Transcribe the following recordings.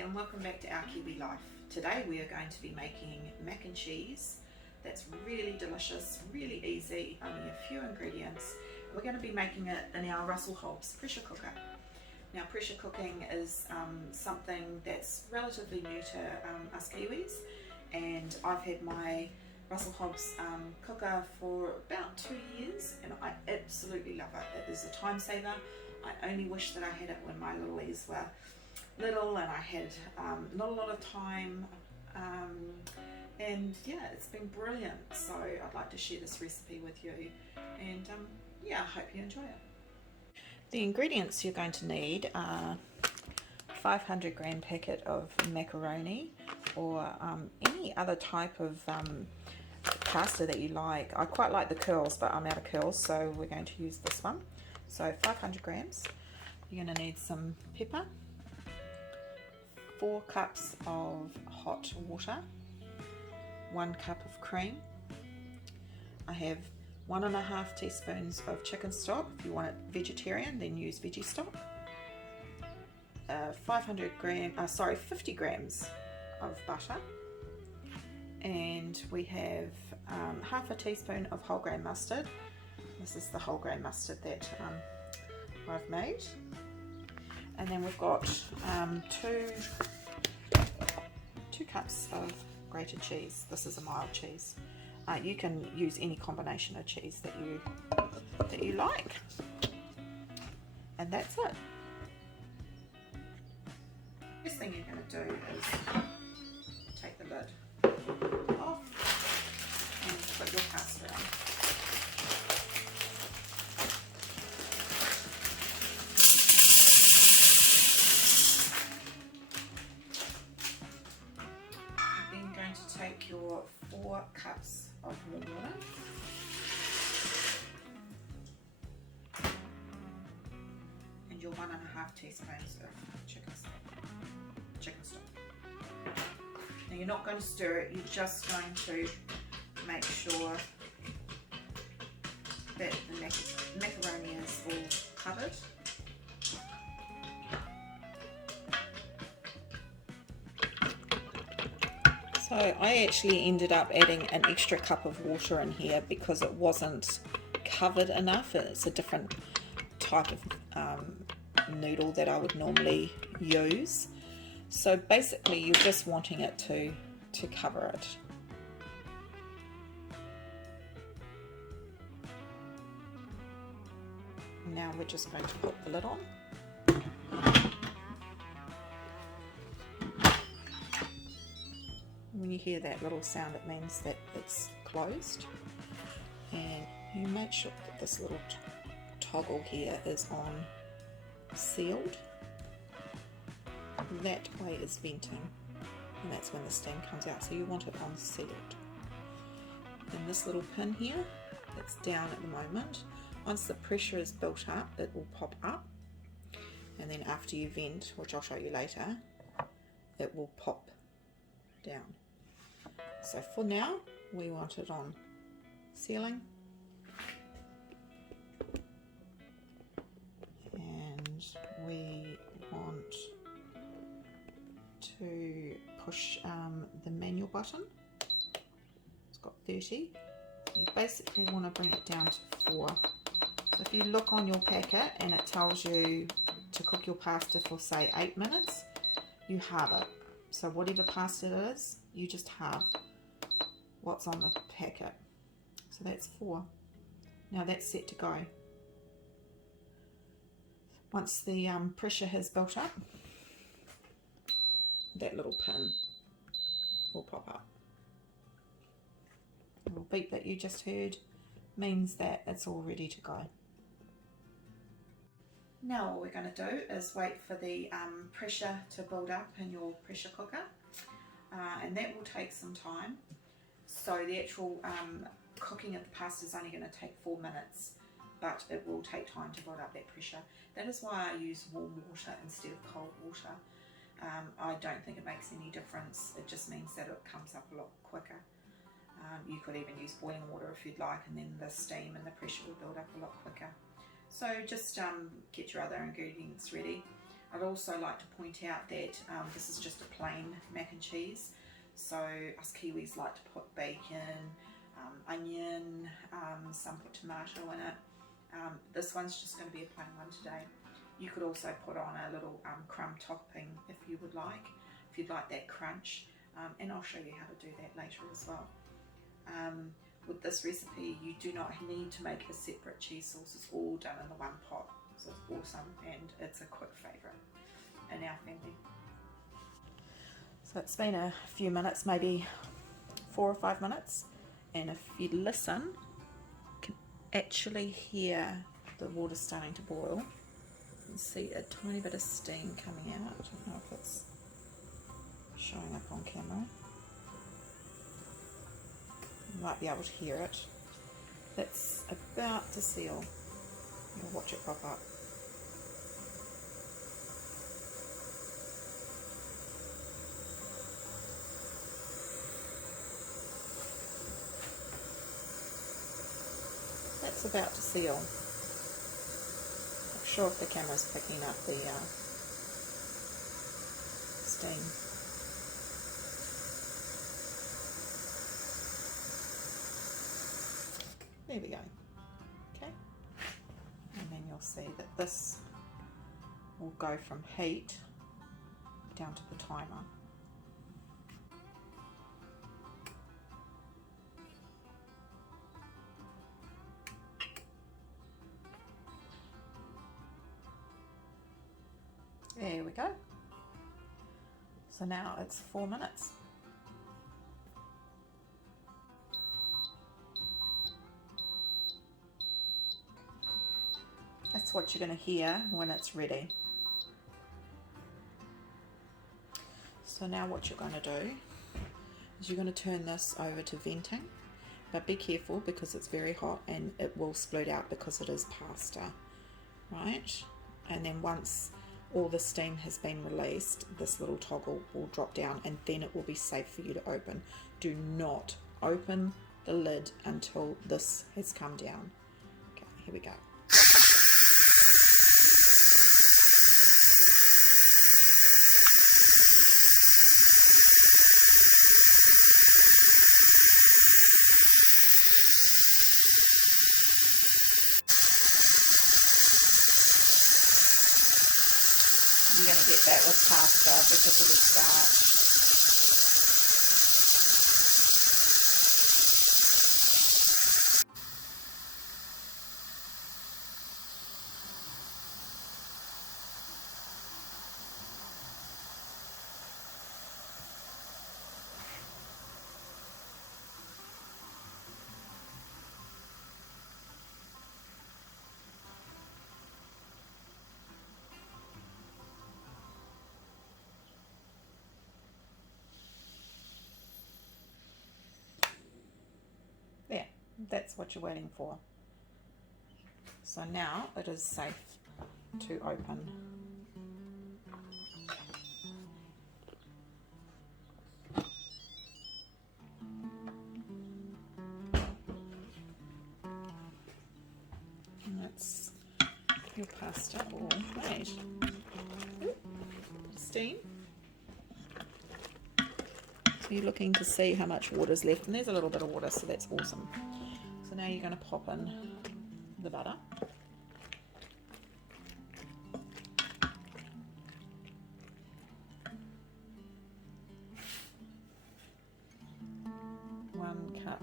and welcome back to Our Kiwi Life. Today we are going to be making mac and cheese that's really delicious, really easy, only a few ingredients. We're going to be making it in our Russell Hobbs pressure cooker. Now pressure cooking is something that's relatively new to us Kiwis, and I've had my Russell Hobbs cooker for about 2 years and I absolutely love it. It is a time saver. I only wish that I had it when my littlies were little and I had not a lot of time, and yeah, it's been brilliant. So I'd like to share this recipe with you, and yeah, I hope you enjoy it. The ingredients you're going to need are 500 gram packet of macaroni or any other type of pasta that you like. I quite like the curls, but I'm out of curls, so we're going to use this one. So 500 grams. You're going to need some pepper, 4 cups of hot water, 1 cup of cream. I have 1.5 teaspoons of chicken stock. If you want it vegetarian, then use veggie stock. 50 grams of butter, and we have half a teaspoon of whole grain mustard. This is the whole grain mustard that I've made. And then we've got 2 cups of grated cheese. This is a mild cheese. You can use any combination of cheese that you like. And that's it. First thing you're going to do is take the lid off and put your pasta on. Take your 4 cups of warm water and your 1.5 teaspoons of chicken stock. Now you're not going to stir it, you're just going to make sure that the macaroni is all covered. So I actually ended up adding an extra cup of water in here because it wasn't covered enough. It's a different type of noodle that I would normally use. So basically you're just wanting it to cover it. Now we're just going to put the lid on. When you hear that little sound, it means that it's closed, and you make sure that this little toggle here is on sealed. That way is venting, and that's when the steam comes out, so you want it on sealed. And this little pin here, it's down at the moment. Once the pressure is built up, it will pop up, and then after you vent, which I'll show you later, it will pop down. So for now, we want it on sealing, and we want to push the manual button. It's got 30. You basically want to bring it down to 4. So if you look on your packet and it tells you to cook your pasta for say 8 minutes, you halve it. So whatever pasta it is, you just halve what's on the packet. So that's 4. Now that's set to go. Once the pressure has built up, that little pin will pop up. The little beep that you just heard means that it's all ready to go. Now what we're going to do is wait for the pressure to build up in your pressure cooker, and that will take some time. So the actual cooking of the pasta is only going to take 4 minutes, but it will take time to build up that pressure. That is why I use warm water instead of cold water. I don't think it makes any difference. It just means that it comes up a lot quicker. You could even use boiling water if you'd like, and then the steam and the pressure will build up a lot quicker. So just get your other ingredients ready. I'd also like to point out that this is just a plain mac and cheese. So us Kiwis like to put bacon, onion, some put tomato in it. This one's just going to be a plain one today. You could also put on a little crumb topping if you would like, if you'd like that crunch, and I'll show you how to do that later as well. With this recipe, you do not need to make a separate cheese sauce. It's all done in the one pot, so it's awesome, and it's a quick favourite in our family. So it's been a few minutes, maybe 4 or 5 minutes, and if you listen, you can actually hear the water starting to boil. You can see a tiny bit of steam coming out. I don't know if it's showing up on camera. You might be able to hear it. That's about to seal. You'll watch it pop up. That's about to seal. Not sure if the camera's picking up the steam. There we go. Okay. And then you'll see that this will go from heat down to the timer. There we go. So now it's 4 minutes. That's what you're going to hear when it's ready. So now what you're going to do is you're going to turn this over to venting, but be careful because it's very hot and it will split out because it is pasta, right? And then once all the steam has been released, this little toggle will drop down and then it will be safe for you to open. Do not open the lid until this has come down. Okay, here we go. You're going to get that with pasta because of the starch. There, that's what you're waiting for. So now it is safe to open. And that's your pasta all made. Steam. You're looking to see how much water's left, and there's a little bit of water, so that's awesome. So now you're going to pop in the butter. One cup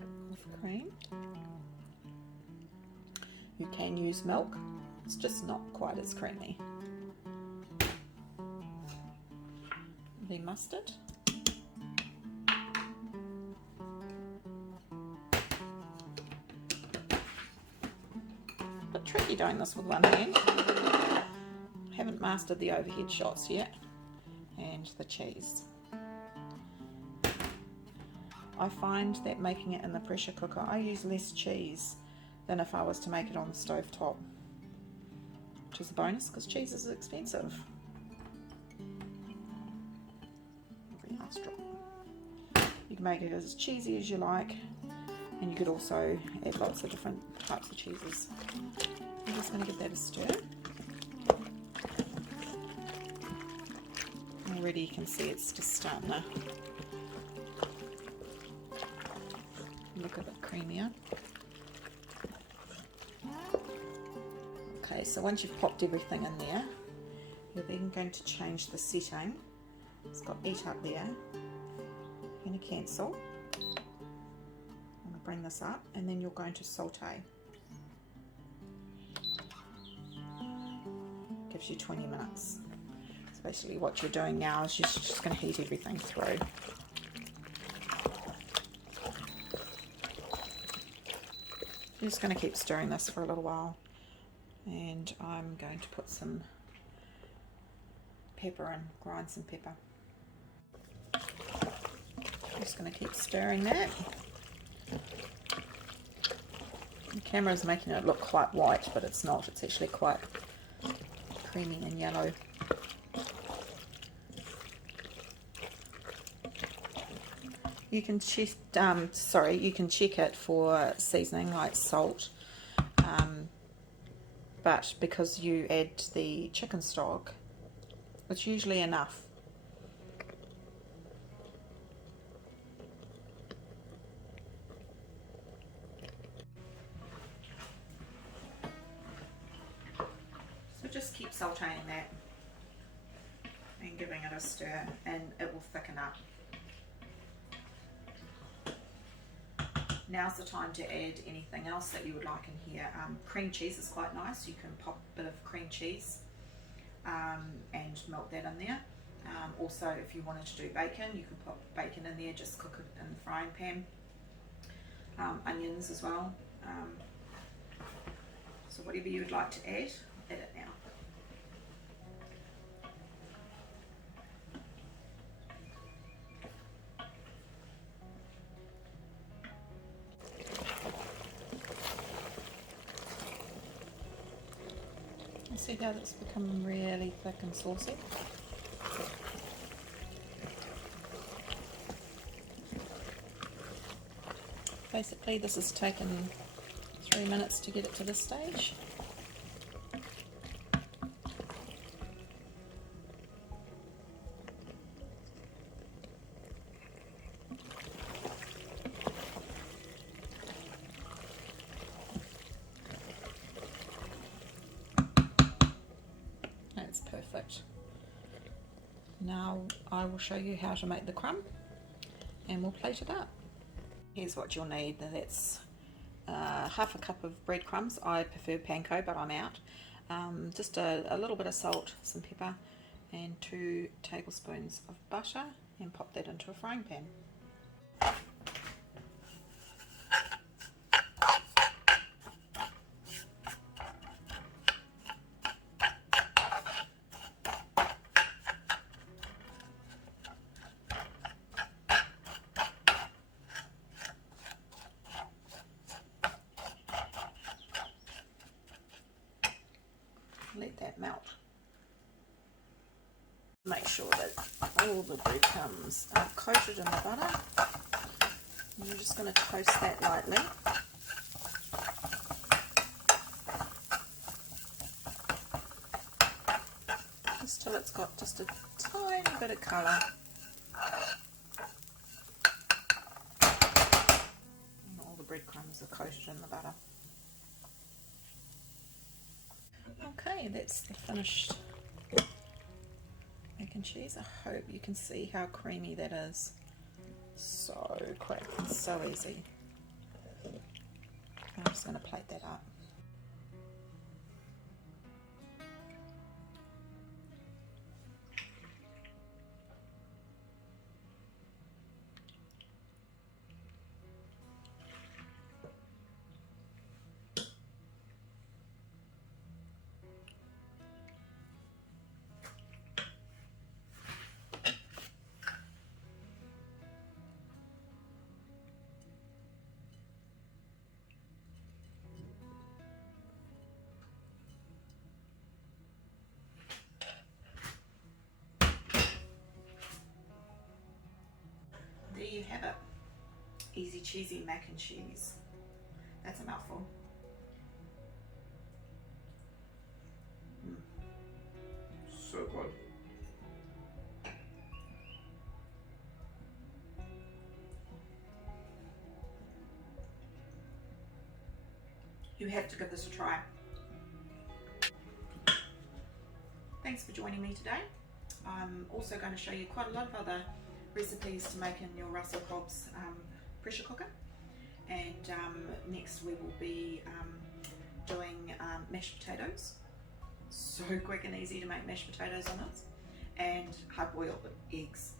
of cream. You can use milk, it's just not quite as creamy. The mustard. Tricky doing this with one hand. Haven't mastered the overhead shots yet. And the cheese. I find that making it in the pressure cooker, I use less cheese than if I was to make it on the stove top, which is a bonus because cheese is expensive. Very nice drop. You can make it as cheesy as you like, and you could also add lots of different types of cheeses. I'm just going to give that a stir. Already you can see it's just starting to look a bit creamier. Okay, so once you've popped everything in there, you're then going to change the setting. It's got eat up there. You're going to cancel. I'm going to bring this up, and then you're going to saute. Gives you 20 minutes. So basically what you're doing now is you're just going to heat everything through. You're just going to keep stirring this for a little while, and I'm going to put some pepper in, grind some pepper. Just going to keep stirring that. The camera's making it look quite white, but it's not. It's actually quite creamy and yellow. You can check, you can check it for seasoning like salt, but because you add the chicken stock, it's usually enough. So just keep sauteing that and giving it a stir, and it will thicken up. Now's the time to add anything else that you would like in here. Cream cheese is quite nice. You can pop a bit of cream cheese and melt that in there. Also, if you wanted to do bacon, you could pop bacon in there, just cook it in the frying pan. Onions as well. So whatever you would like to add it now. See how that's become really thick and saucy? Basically this has taken 3 minutes to get it to this stage. Perfect. Now I will show you how to make the crumb, and we'll plate it up. Here's what you'll need. That's half a cup of breadcrumbs. I prefer panko, but I'm out. Just a little bit of salt, some pepper, and 2 tablespoons of butter, and pop that into a frying pan. Let that melt. Make sure that all the breadcrumbs are coated in the butter. And you're just going to toast that lightly. Just till it's got just a tiny bit of colour. And all the breadcrumbs are coated in the butter. Okay, that's the finished mac and cheese. I hope you can see how creamy that is. So quick and so easy. I'm just going to plate that up. There you have it. Easy cheesy mac and cheese. That's a mouthful. So good. You have to give this a try. Thanks for joining me today. I'm also going to show you quite a lot of other recipes to make in your Russell Hobbs pressure cooker. And next we will be doing mashed potatoes. So quick and easy to make mashed potatoes on this. And hard boiled eggs.